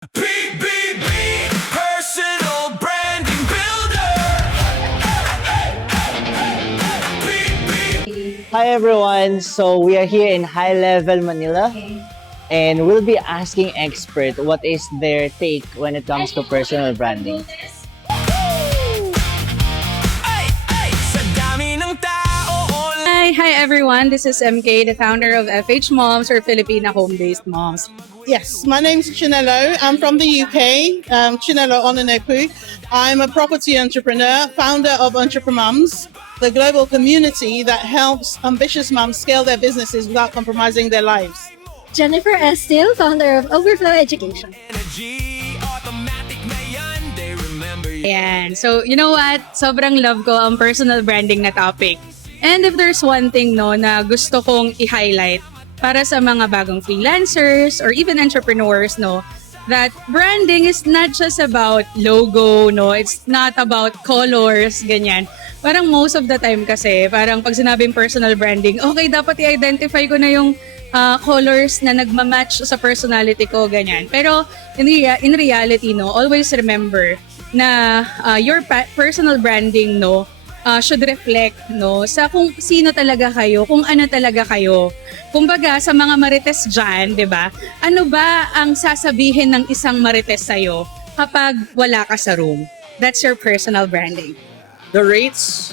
Personal branding builder. Hi everyone, so we are here in High Level Manila and we'll be asking expert what is their take when it comes to personal branding. Sa dami ng tao Hi everyone. This is MK, the founder of FH Moms or Filipina Home-Based Moms. Yes, my name's Chinelo. I'm from the UK, Chinelo Ononeku. I'm a property entrepreneur, founder of Entrepreneurs, the global community that helps ambitious moms scale their businesses without compromising their lives. Jennifer Estil, founder of Overflow Education. energy, automatic na yan, they remember you. Ayan. So, you know what? Sobrang love ko ang personal branding na topic. And if there's one thing no na gusto kong i-highlight para sa mga bagong freelancers or even entrepreneurs, no, that branding is not just about logo, no, it's not about colors, ganyan. Parang most of the time kasi, parang pag sinabing personal branding, okay, dapat i-identify ko na yung colors na nagmamatch sa personality ko, ganyan. Pero in reality, no, always remember na your personal branding, no, should reflect, no, sa kung sino talaga kayo, kung ano talaga kayo. Kumbaga, sa mga marites dyan, di ba? Ano ba ang sasabihin ng isang marites sa'yo kapag wala ka sa room? That's your personal branding. The rates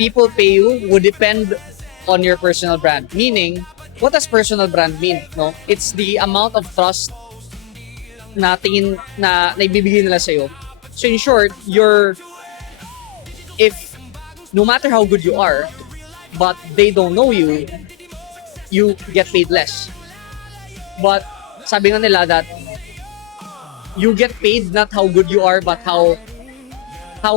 people pay you would depend on your personal brand. Meaning, what does personal brand mean? No, it's the amount of trust na tingin na ibibigay nila sa iyo. So in short, if no matter how good you are, but they don't know you, you get paid less. But sabi nga nila that you get paid not how good you are, but how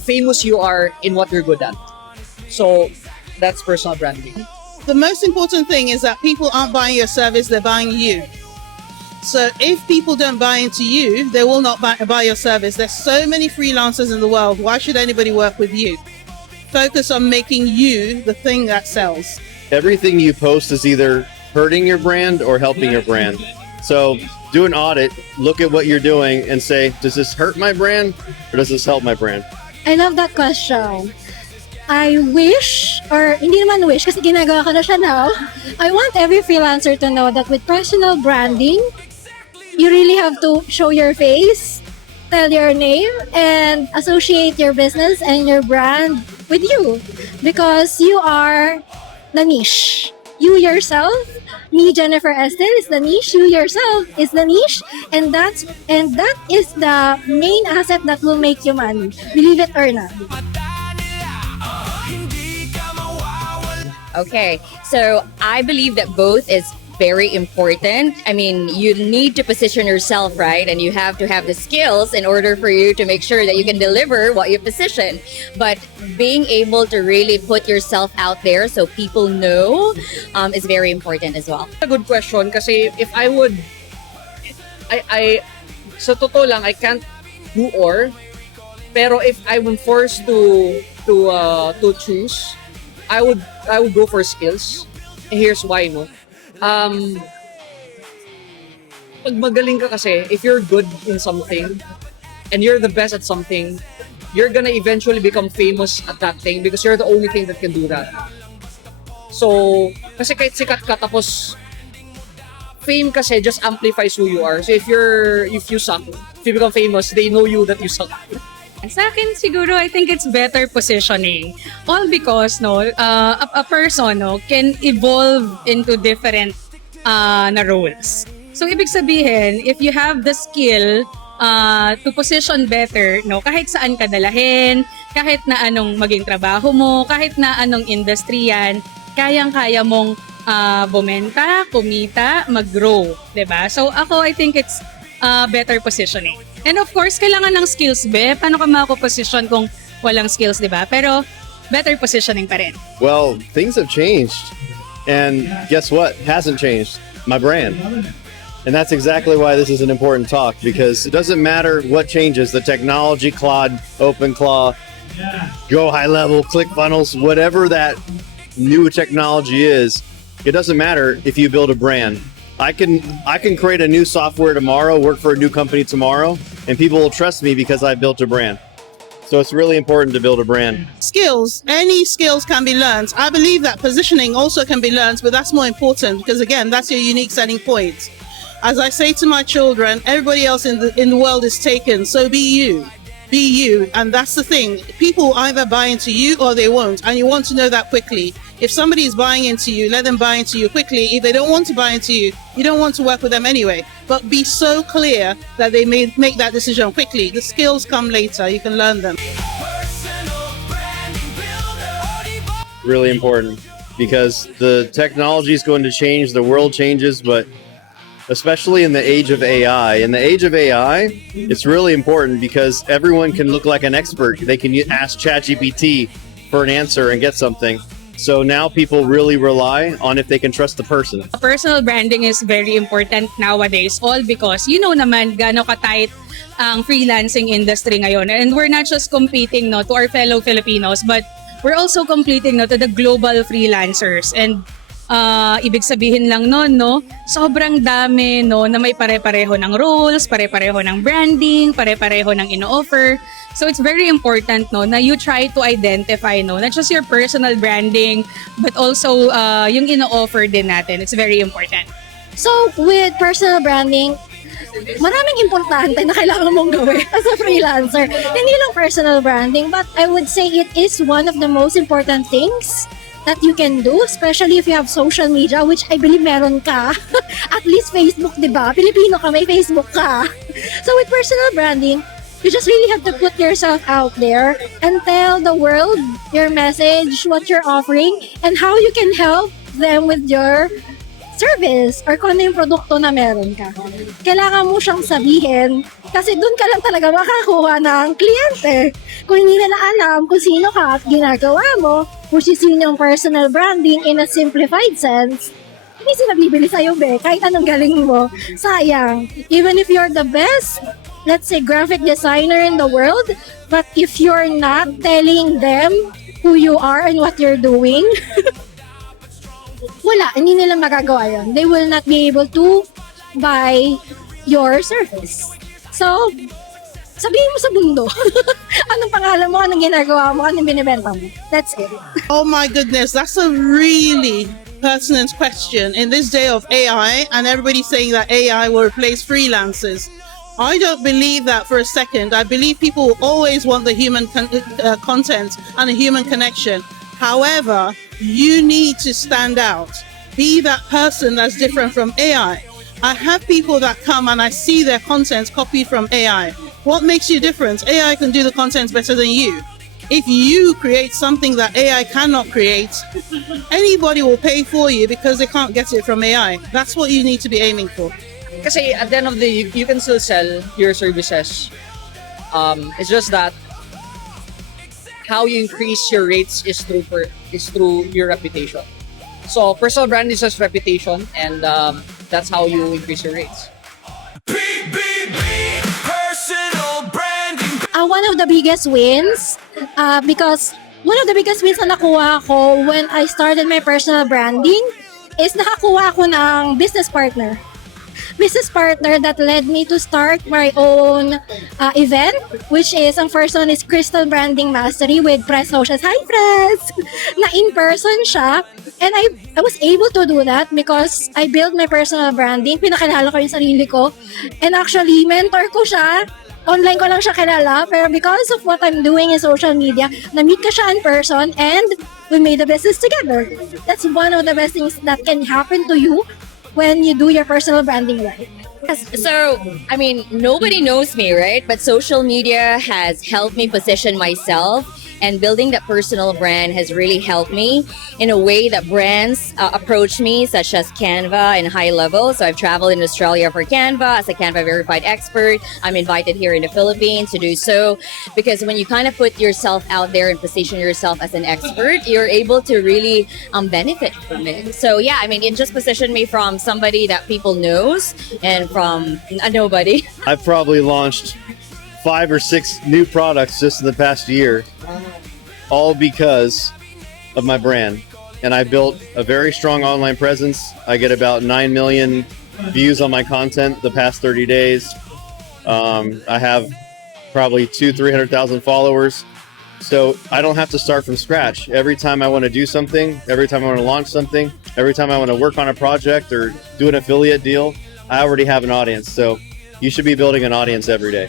famous you are in what you're good at. So that's personal branding. The most important thing is that people aren't buying your service, they're buying you. So if people don't buy into you, they will not buy your service. There's so many freelancers in the world. Why should anybody work with you? Focus on making you the thing that sells. Everything you post is either hurting your brand or helping your brand. So do an audit, look at what you're doing and say, does this hurt my brand or does this help my brand? I love that question. I wish, or hindi naman wish kasi ginagawa ko na siya now, I want every freelancer to know that with personal branding, you really have to show your face, tell your name, and associate your business and your brand with you. Because you are the niche. You yourself, me, Jennifer Estel, is the niche. You yourself is the niche. And that is the main asset that will make you money. Believe it or not. Okay, so I believe that both is very important. I mean, you need to position yourself right, and you have to have the skills in order for you to make sure that you can deliver what you position. But being able to really put yourself out there so people know is very important as well. A good question kasi if I would, I sa totoo lang, I can't do or, pero if I were forced to choose, I would go for skills. Here's why, no. Pag magaling ka kasi, if you're good in something and you're the best at something, you're gonna eventually become famous at that thing because you're the only thing that can do that. So, kasi kahit sikat ka tapos fame kasi just amplifies who you are. So if you suck, if you become famous, they know you that you suck. Sa akin siguro, I think it's better positioning. All because no, a person no can evolve into different na roles. So ibig sabihin, if you have the skill to position better, no, kahit saan ka dalahin, kahit na anong maging trabaho mo, kahit na anong industry yan, kayang-kaya mong bumenta, kumita, mag-grow, 'di ba? So ako, I think it's better positioning. And of course, kailangan ng skills, be. Paano ka mako-position kung walang skills, di ba? Pero better positioning pa rin. Well, things have changed. And guess what? Hasn't changed. My brand. And that's exactly why this is an important talk, because it doesn't matter what changes, the technology, Claude, OpenClaw, Go High Level, ClickFunnels, whatever that new technology is, it doesn't matter if you build a brand. I can create a new software tomorrow, work for a new company tomorrow, and people will trust me because I built a brand. So it's really important to build a brand. Skills, any skills can be learned. I believe that positioning also can be learned, but that's more important because again, that's your unique selling point. As I say to my children, everybody else in the world is taken, so be you. Be you, and that's the thing. People either buy into you or they won't, and you want to know that quickly. If somebody is buying into you, let them buy into you quickly. If they don't want to buy into you, you don't want to work with them anyway. But be so clear that they may make that decision quickly. The skills come later, you can learn them. Personal branding builder. Really important because the technology is going to change, the world changes, but especially in the age of AI. In the age of AI, it's really important because everyone can look like an expert. They can ask ChatGPT for an answer and get something. So now people really rely on if they can trust the person. Personal branding is very important nowadays, all because you know naman gaano ka-tight ang freelancing industry ngayon. And we're not just competing to our fellow Filipinos, but we're also competing to the global freelancers. And ibig sabihin lang sobrang dami na may pare-pareho ng roles, pare-pareho ng branding, pare-pareho ng ino-offer. So it's very important na you try to identify not just your personal branding but also yung ino-offer din natin. It's very important. So, with personal branding, maraming importante na kailangan mong gawin as a freelancer. Hindi lang personal branding, but I would say it is one of the most important things that you can do, especially if you have social media, which I believe meron ka. At least Facebook, di ba? Pilipino ka, may Facebook ka. So with personal branding, you just really have to put yourself out there and tell the world your message, what you're offering, and how you can help them with your service or kung ano yung produkto na meron ka. Kailangan mo siyang sabihin kasi doon ka lang talaga makakuha ng kliyente. Kung hindi nila alam kung sino ka at ginagawa mo, which is yun yung personal branding in a simplified sense, hindi sila bibili sa'yo, kahit anong galing mo. Sayang. Even if you're the best, let's say, graphic designer in the world, but if you're not telling them who you are and what you're doing, wala, hindi nila magagawa yun. They will not be able to buy your service. So, sabihin mo sa mundo, anong pangalan mo, anong ginagawa mo, anong binibenta mo. That's it. Oh my goodness, that's a really pertinent question in this day of AI, and everybody's saying that AI will replace freelancers. I don't believe that for a second. I believe people will always want the human content and a human connection. However, you need to stand out. Be that person that's different from AI. I have people that come and I see their content copied from AI. What makes you different? AI can do the content better than you. If you create something that AI cannot create, anybody will pay for you because they can't get it from AI. That's what you need to be aiming for. Kasi at the end of the day, you can still sell your services. It's just that how you increase your rates is through your reputation. So personal brand is just reputation, and that's how you increase your rates. Personal branding. One of the biggest wins, because one of the biggest wins na nakuha ko when I started my personal branding is nakakuha ko ng business partner that led me to start my own event, which is, ang first one is Crystal Branding Mastery with Press Socials. Hi, Press! Na in-person siya. And I was able to do that because I built my personal branding. Pinakilala ko yung sarili ko. And actually, mentor ko siya. Online ko lang siya kilala. Pero because of what I'm doing in social media, na-meet ko siya in person and we made a business together. That's one of the best things that can happen to you when you do your personal branding right. So, I mean, nobody knows me, right? But social media has helped me position myself, and building that personal brand has really helped me in a way that brands approach me, such as Canva and High Level. So I've traveled in Australia for Canva as a Canva verified expert. I'm invited here in the Philippines to do so, because when you kind of put yourself out there and position yourself as an expert, you're able to really benefit from it. So yeah, I mean, it just positioned me from somebody that people knows and from a nobody. I've probably launched 5 or 6 new products just in the past year, all because of my brand. And I built a very strong online presence. I get about 9 million views on my content the past 30 days. I have probably 300,000 followers. So I don't have to start from scratch. Every time I want to do something, every time I want to launch something, every time I want to work on a project or do an affiliate deal, I already have an audience. So you should be building an audience every day.